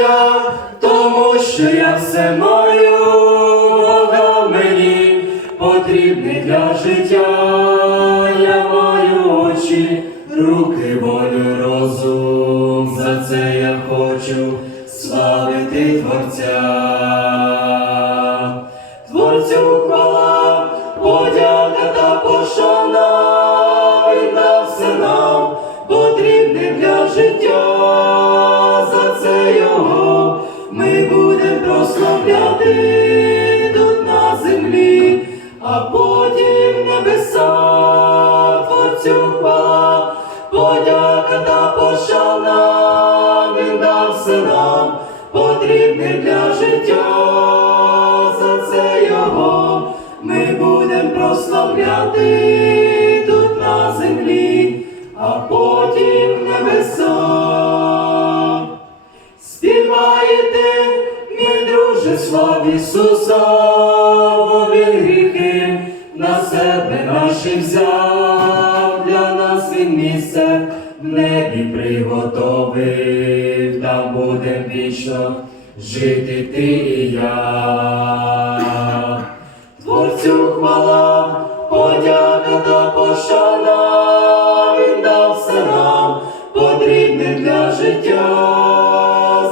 я, тому що я все маю, Бога мені потрібний для життя. Я маю очі, руки, волю, розум. За це я хочу подяка та пошана, він дав все нам, потрібне для життя, за це його ми будемо прославляти тут на землі, а потім небеса. Співайте, мій друже, слав Ісуса, бо Він гріхи на себе наші взяв, Місце в небі приготовив, там будем вічно жити ти і я. Творцю хвала, подяка та пошана, він дав все нам, потрібне для життя,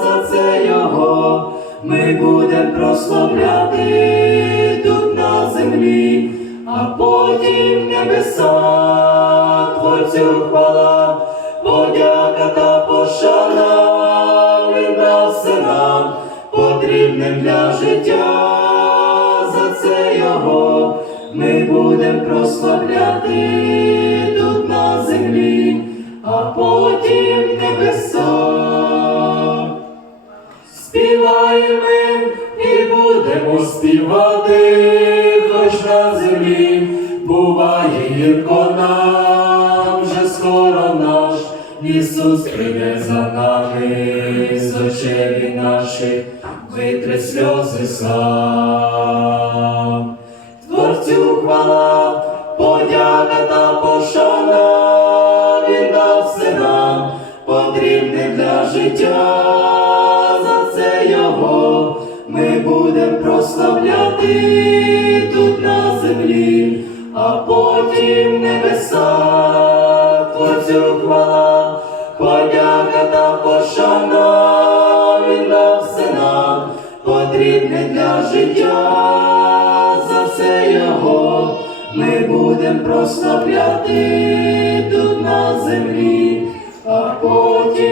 за це його ми будемо прославляти тут на землі, а потім в небеса, Творцю хвала, подяка та пошана, він дав все нам, потрібне для життя за це його ми будемо прославляти тут на землі, а потім небеса. Співаємо і будемо співати, хоч на землі буває гірко нам, Ісус прийде за нами, з очей наших витре сльози сам. Творцю хвала, подяка та пошана, він дав все нам, потрібне для життя, за це його ми будемо прославляти тут на землі, а потім небеса, Творцю хвала, подяка та пошана він нам все нам потрібне для життя, за все його ми будем прославляти тут на землі, а потім.